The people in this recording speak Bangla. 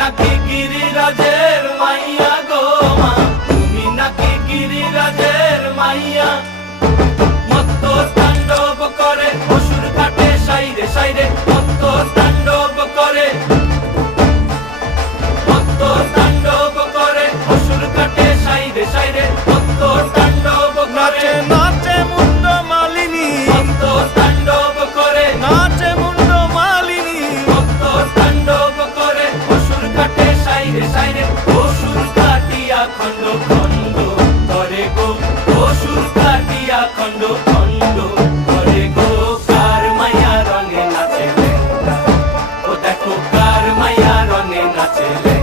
নাকি গিরিরাজের মাইয়া গো মা, তুমি নাকি গিরিরাজের মাইয়া। মত্ত তাণ্ডব করে অসুর কাটে সাইরে সাইরে, মত্ত তাণ্ডব করে, মত্ত তাণ্ডব করে অসুর কাটে সাইরে সাইরে, মত্ত তাণ্ডব করে। নাচে মুন্ড মালিনী, মত্ত তাণ্ডব করে, নাচে মুন্ড মালিনী, মত্ত তাণ্ডব করে অসুর কাটে সাইরে সাইরে, অসুর কাটিয়া খণ্ড খণ্ড করে গো, অসুর কাটিয়া খণ্ড খণ্ড করে গো। কার মায়া রঙে নাচে লেঙ্গা, ও দেখো কার মায়া রঙে নাচে লেঙ্গা।